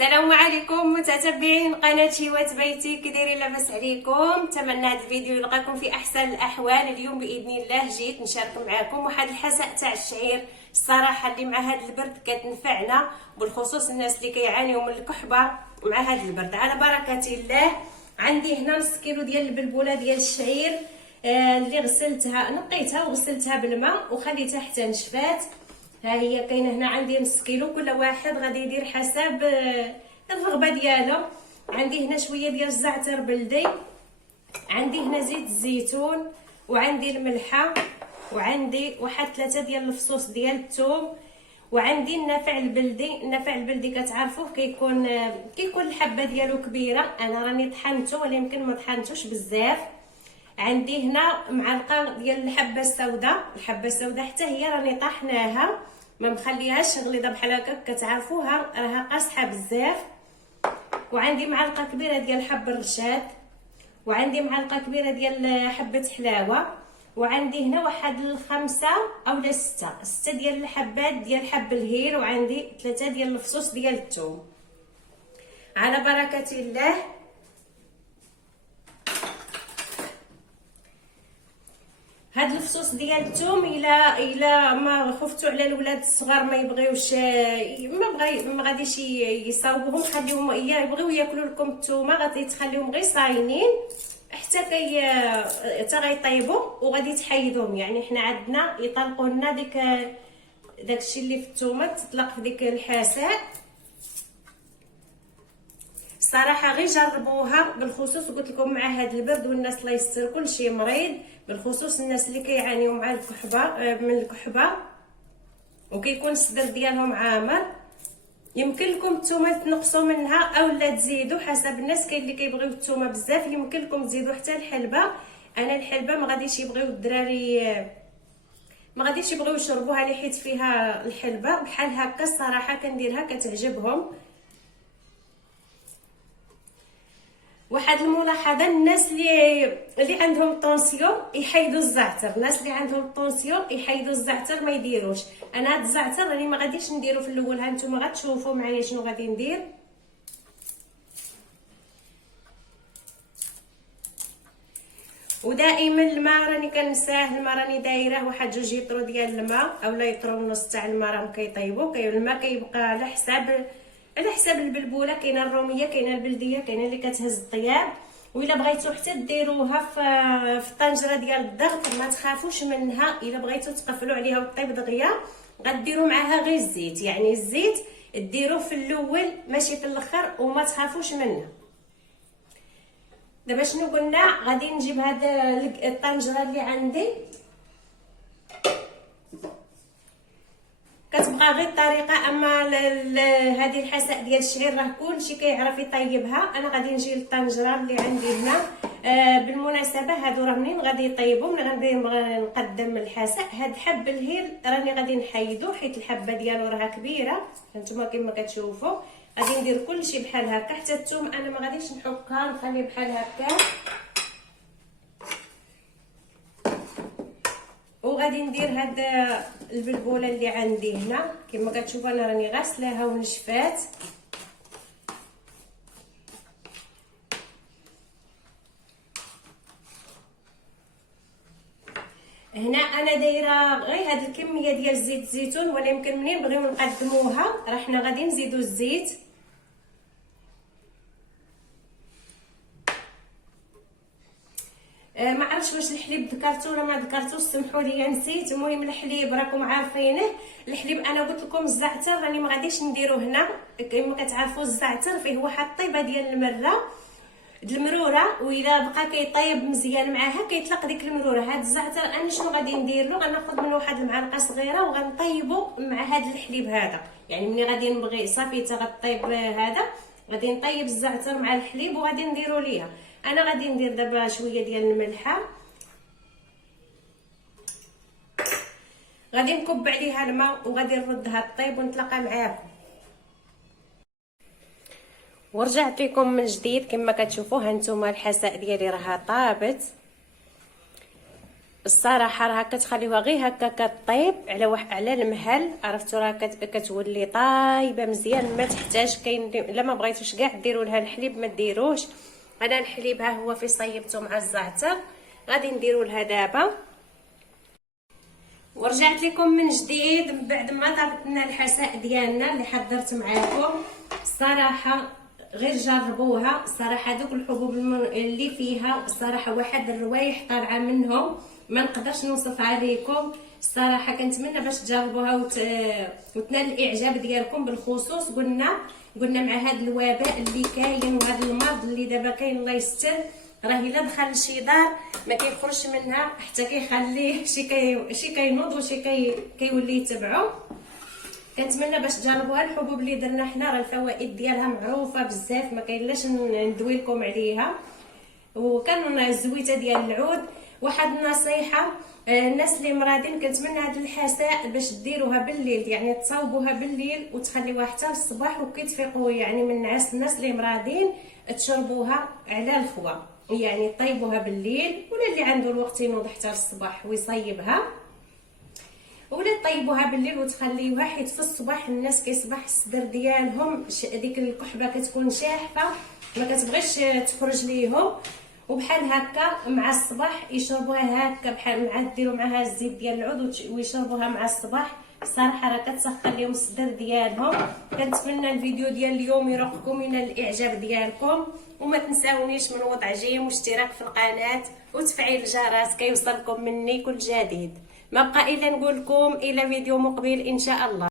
السلام عليكم متتبعين قناه هوات بيتي، كي دايرين؟ لاباس عليكم؟ نتمنى هذا الفيديو يلقاكم في احسن الاحوال. اليوم باذن الله جيت نشارك معكم واحد الحساء تاع الشعير. الصراحه اللي مع هذا البرد كتنفعنا، بالخصوص الناس اللي كيعانيوا من الكحبه مع هذا البرد. على بركه الله عندي هنا نص كيلو ديال البلبوله ديال الشعير اللي غسلتها، نقيتها وغسلتها بالماء وخليتها حتى نشفات. ها هي كاينه هنا عندي نص كيلو، كل واحد غادي يدير حسب الرغبه ديالو. عندي هنا شويه ديال الزعتر بلدي، عندي هنا زيت الزيتون، وعندي الملحه، وعندي واحد 3 ديال الفصوص ديال الثوم، وعندي النافع البلدي. النافع البلدي كتعرفوه كيكون الحبه ديالو كبيره. انا راني طحنته ولا يمكن ما طحنتوش بزاف. عندي هنا معلقه ديال الحبه السوداء، الحبه السوداء حتى هي راني طحناها، ما مخليهاش غليظه بحال هكا، كتعرفوها راها قاصحه بزاف. وعندي معلقه كبيره ديال حب الرشاد، وعندي معلقه كبيره ديال حبه حلاوه، وعندي هنا واحد 5 أو 6 ديال الحبات ديال حب الهيل، وعندي 3 ديال الفصوص ديال الثوم. على بركه الله هاد الفصوص ديال الثوم الا ما خفتوا على الولاد الصغار ما يبغيوش، ما غاديش يصاوبوهم، خليهم يبغيو ياكلوا لكم الثومه، غادي تخليهم غير صاينين حتى غيطيبوا وغادي تحيدوهم. يعني حنا عندنا يطلقوا لنا داكشي اللي في الثومه تطلق في ديك الحساء. صراحه غير جربوها، بالخصوص قلت لكم مع هذا البرد والناس الله يستر كلشي مريض، بالخصوص الناس اللي كيعانيوا مع الكحبه من الكحبه وكيكون الصدر ديالهم عامر. يمكن لكم الثومه تنقصوا منها او لا تزيدوا حسب الناس. كاين اللي كيبغيو الثومه بزاف، يمكن لكم تزيدوا حتى الحلبه. انا الحلبه ما غاديش يبغيو الدراري، ما غاديش يبغيو يشربوها اللي حيت فيها الحلبه بحال هكا. الصراحه كنديرها كتعجبهم. واحد الملاحظه، الناس اللي عندهم طونسيون يحيدوا الزعتر، الناس اللي عندهم طونسيون يحيدوا الزعتر ما يديروش. انا هاد الزعتر راني ما غاديش نديرو في الاول، ها نتوما غتشوفوا معايا شنو غادي ندير. ودائما الماء راني كنساه، الماء راني دايره واحد 2 يطرو ديال الماء اولا يطرو ونص تاع الماء، راهم كيطيبوا. الماء كيبقى على حساب البلبوله. كاينه الروميه، كاينه البلديه، كاينه اللي كتهز الطياب. وإلا بغيتو حتى ديروها في الطنجره ديال الضغط ما تخافوش منها. الا بغيتو تقفلوا عليها وطيب دغيا غديروا معاها غير الزيت، يعني الزيت ديروه في الاول ماشي في الاخر وما تخافوش منه. دابا شنو قلنا؟ غادي نجيب هذا الطنجره اللي عندي، كتبقى غير الطريقه. اما هذه الحساء ديال الشعير راه كلشي كيعرف يطيبها. انا غادي نجي للطنجره اللي عندي هنا. بالمناسبه هادو راه منين غادي يطيبوا، من غادي نقدم الحساء. هاد حب الهيل راني غادي نحيدو حيت الحبه ديالو راها كبيره، هانتوما كما كتشوفوا. غادي ندير كلشي بحال هكا، حتى الثوم انا ما غاديش نحكها، نخليه بحال هكا. وغادي ندير هاد البلبوله اللي عندي هنا كما كتشوفوا، انا راني غاسلاها ونشفات. هنا انا دايره غير هاد الكميه ديال زيت الزيتون، ولا يمكن منين بغيو نقدموها راه حنا غادي نزيدو الزيت. ما عرفتش واش الحليب ذكرته ولا ما ذكرتوش، سمحوا لي نسيت. المهم الحليب راكم عارفينه. الحليب انا قلت لكم الزعتر راني ما غاديش نديرو هنا، كما كتعرفوا الزعتر فيه واحد الطيبه ديال المروره، واذا بقى كيطيب مزيان معاها كيطلق ديك المروره. هاد الزعتر انا شنو غادي ندير له؟ غناخذ منه واحد المعلقه صغيره وغنطيبو مع هاد الحليب هذا. يعني ملي غادي نبغي صافي غطيب هذا، غادي نطيب الزعتر مع الحليب وغادي نديرو ليها. انا غادي ندير دابا شويه ديال الملحه، غادي نكب عليها الماء وغادي نردها طيب ونتلاقى معاكم. ورجعت لكم من جديد. كما كتشوفوا هانتوما الحساء ديالي راها طابت. الصراحه راه كتخليوها غير هكا كطيب على المهل، عرفتوا راه كتولي طايبه مزيان. ما تحتاج كاين الا ما بغيتوش كاع ديروا لها الحليب ما ديروش. انا الحليب ها هو في صيبته مع الزعتر، غادي نديروا لها دابا. ورجعت لكم من جديد من بعد ما طابتنا الحساء ديالنا اللي حضرت معاكم. الصراحه غير جربوها، الصراحه دوك الحبوب اللي فيها الصراحه واحد الروايح طالعه منهم ما نقدرش نوصفها لكم. الصراحه كنتمنى باش تجربوها وتنال الاعجاب ديالكم. بالخصوص قلنا مع هذا الوباء اللي كاين وهذا المرض اللي دابا كاين، الله يستر، راه الا دخل لشي دار ما كيخرجش منها حتى كيخليه شي كينوض وشي كيولي يتبعو. كنتمنى باش تجربوها. الحبوب اللي درنا حنا راه الفوائد ديالها معروفه بزاف، ما كاينلاش ندوي لكم عليها. وكان الزويته ديال العود. واحد النصيحه، الناس اللي مرادين كنتمنى هاد الحساء باش ديروها بالليل، يعني تصاوبوها بالليل وتخليوها حتى الصباح وكي تفيقوا يعني من النعاس. الناس اللي مرادين تشربوها على الخوا، يعني طيبوها بالليل، ولا اللي عنده الوقت ينوض حتى الصباح ويصيبها، ولا طيبوها بالليل وتخليوها حيت في الصباح الناس كيصبح الصدر ديالهم ديك الكحبه كتكون شاحفه ما كتبغيش تخرج ليهم، وبحال هكا مع الصباح يشربوها هكا بحال مع ديروا معها الزيت ديال العود ويشربوها مع الصباح. الصراحه راه كتسخن لهم الصدر ديالهم. كنتمنى الفيديو ديال اليوم يرقكم ينال الاعجاب ديالكم، وما تنساونيش من وضع جيم واشتراك في القناه وتفعيل الجرس كيوصلكم مني كل جديد. ما بقى الا نقول لكم الى فيديو مقبل ان شاء الله.